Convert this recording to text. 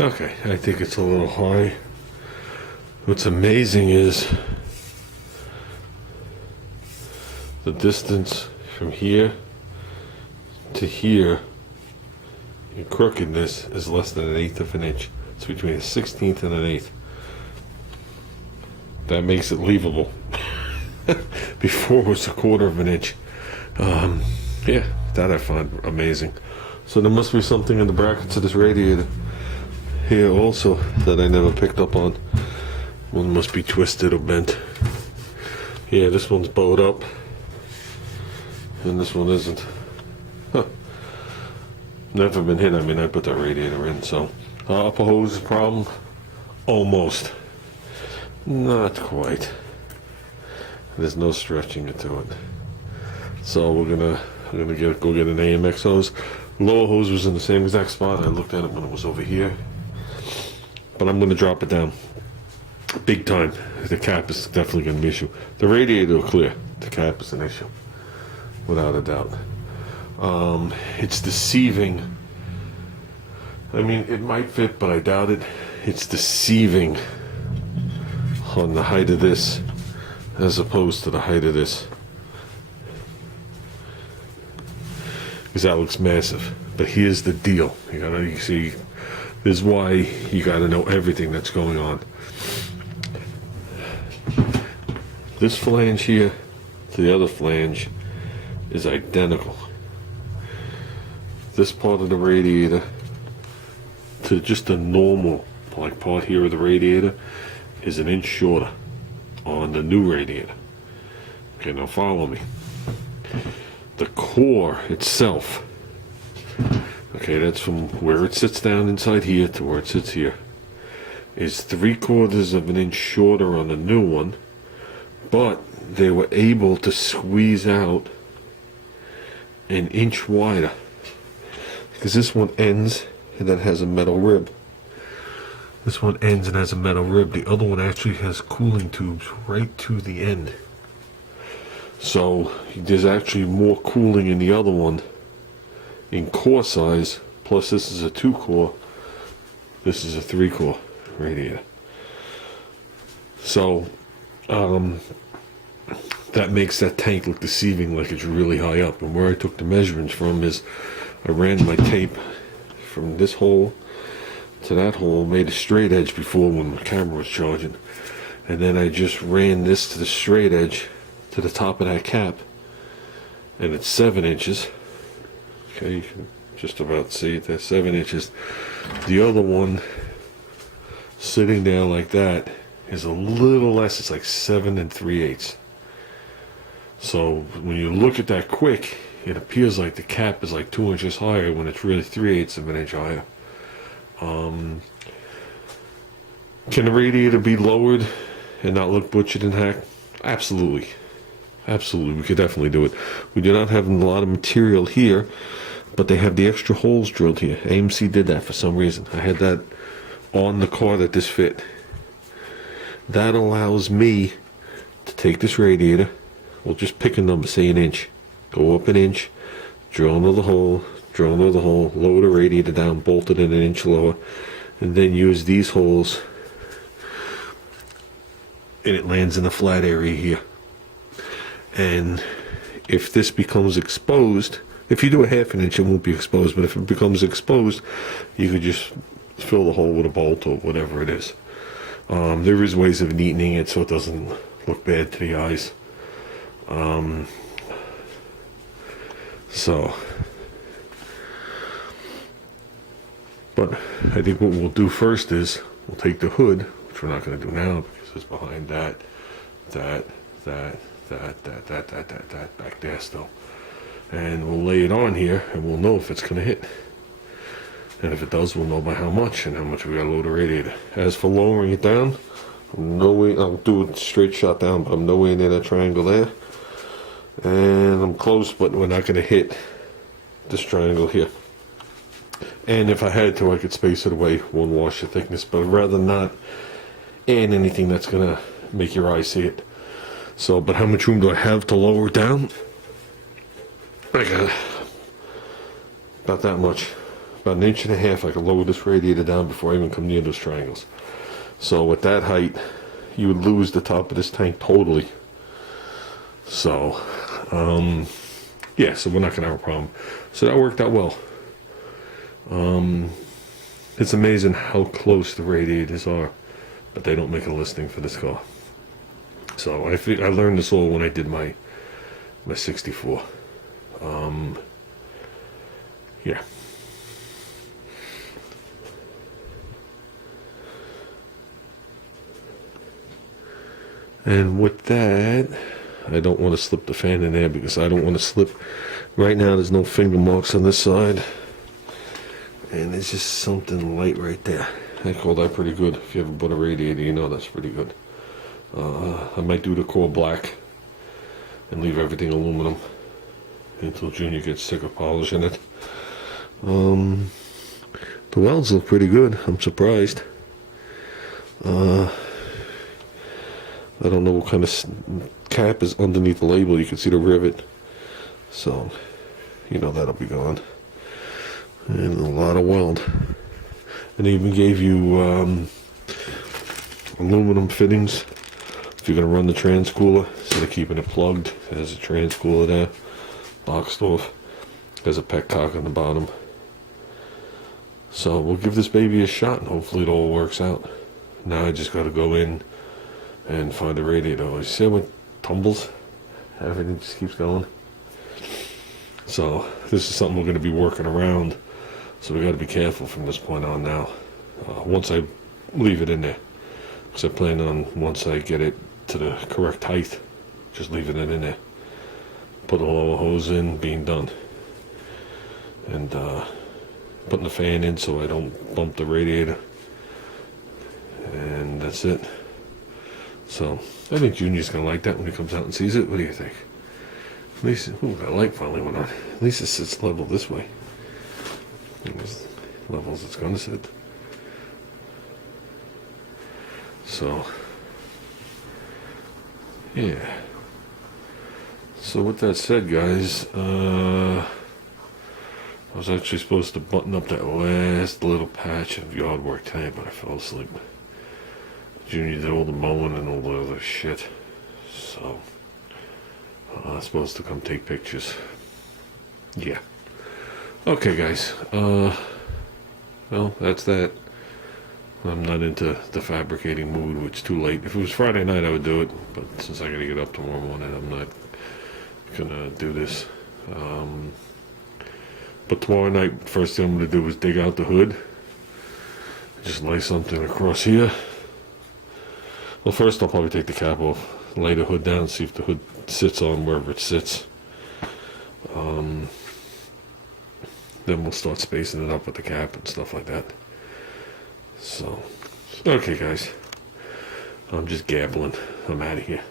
Okay, I think it's a little high. What's amazing is the distance from here to here in crookedness is less than 1/8 of an inch. It's between a 16th and an 1/8. That makes it leavable. Before it was 1/4 of an inch. Yeah, that I find amazing. So there must be something in the brackets of this radiator here also that I never picked up on. One must be twisted or bent. Yeah, this one's bowed up and this one isn't. Huh. Never been hit. I mean, I put that radiator in, so upper hose is a problem. Almost. Not quite. There's no stretching into it. So I'm gonna go get an AMX hose. Lower hose was in the same exact spot. I looked at it when it was over here, but I'm gonna drop it down big time. The cap is definitely gonna be an issue. The radiator will clear. The cap is an issue, without a doubt. It's deceiving. I mean, it might fit, but I doubt it. It's deceiving on the height of this as opposed to the height of this, because that looks massive. But here's the deal: you see, this is why you gotta know everything that's going on. This flange here to the other flange is identical. This part of the radiator to just the normal part here of the radiator is 1 inch shorter on the new radiator. Okay, now follow me. The core itself, okay, that's from where it sits down inside here to where it sits here, is 3/4 of an inch shorter on the new one, but they were able to squeeze out 1 inch wider, because this one ends and then has a metal rib. This one ends and has a metal rib. The other one actually has cooling tubes right to the end. So there's actually more cooling in the other one in core size. Plus this is a 2-core. This is a 3-core radiator. So that makes that tank look deceiving, like it's really high up. And where I took the measurements from is I ran my tape from this hole to that hole, made a straight edge before when the camera was charging, and then I just ran this to the straight edge to the top of that cap, and it's 7 inches. Okay, you can just about see it there, 7 inches. The other one sitting there like that is a little less. It's like 7 3/8. So when you look at that quick, it appears like the cap is like 2 inches higher when it's really 3/8 of an inch higher. Can the radiator be lowered and not look butchered and hacked? Absolutely. Absolutely, we could definitely do it. We do not have a lot of material here, but they have the extra holes drilled here. AMC did that for some reason. I had that on the car that this fit. That allows me to take this radiator, we'll just pick a number, say 1 inch, go up 1 inch, drill another hole, lower the radiator down, bolt it in 1 inch lower, and then use these holes, and it lands in the flat area here. And if this becomes exposed, if you do a 1/2 inch, it won't be exposed, but if it becomes exposed, you could just fill the hole with a bolt or whatever it is. There is ways of neatening it so it doesn't look bad to the eyes. But I think what we'll do first is we'll take the hood, which we're not going to do now because it's behind that back there still, and we'll lay it on here and we'll know if it's going to hit, and if it does, we'll know by how much and how much we got to load the radiator. As for lowering it down, no way. I'll do a straight shot down, but I'm nowhere near that triangle there, and I'm close, but we're not going to hit this triangle here. And if I had to, I could space it away 1 wash of thickness, but I'd rather not add anything that's gonna make your eye see it. So, but how much room do I have to lower it down? I got about that much. about an inch and a half, I could lower this radiator down before I even come near those triangles. So with that height, you would lose the top of this tank totally. So, yeah, so we're not going to have a problem. So that worked out well. It's amazing how close the radiators are, but they don't make a listing for this car. So I learned this all when I did my 64. Yeah. And with that, I don't want to slip the fan in there because I don't want to slip. Right now there's no finger marks on this side. And there's just something light right there. I call that pretty good. If you ever bought a radiator, you know that's pretty good. I might do the core black and leave everything aluminum until Junior gets sick of polishing it. The welds look pretty good. I'm surprised. I don't know what kind of cap is underneath the label. You can see the rivet. So, you know that'll be gone. And a lot of weld. And they even gave you aluminum fittings if you're going to run the transcooler. Instead of keeping it plugged, there's a transcooler there, boxed off. There's a petcock on the bottom. So we'll give this baby a shot and hopefully it all works out. Now I just got to go in and find a radiator. You see how it tumbles? Everything just keeps going. So this is something we're going to be working around. So we got to be careful from this point on now. Once I leave it in there, because I plan on, once I get it to the correct height, just leaving it in there. Put a lower hose in, being done. And putting the fan in so I don't bump the radiator. And that's it. So I think Junior's going to like that when he comes out and sees it. What do you think? At least, ooh, that light finally went on. At least it sits level this way. As level as it's going to sit. So, yeah. So with that said, guys, I was actually supposed to button up that last little patch of yard work today, but I fell asleep. Junior did all the mowing and all the other shit. So, I'm supposed to come take pictures. Yeah. Okay, guys. Well, that's that. I'm not into the fabricating mood, which is too late. If it was Friday night, I would do it. But since I gotta get up tomorrow morning, I'm not gonna do this. But tomorrow night, first thing I'm gonna do is dig out the hood. Just lay something across here. Well, first I'll probably take the cap off, lay the hood down, see if the hood sits on wherever it sits. Then we'll start spacing it up with the cap and stuff like that. So, okay guys, I'm just gabbling. I'm out of here.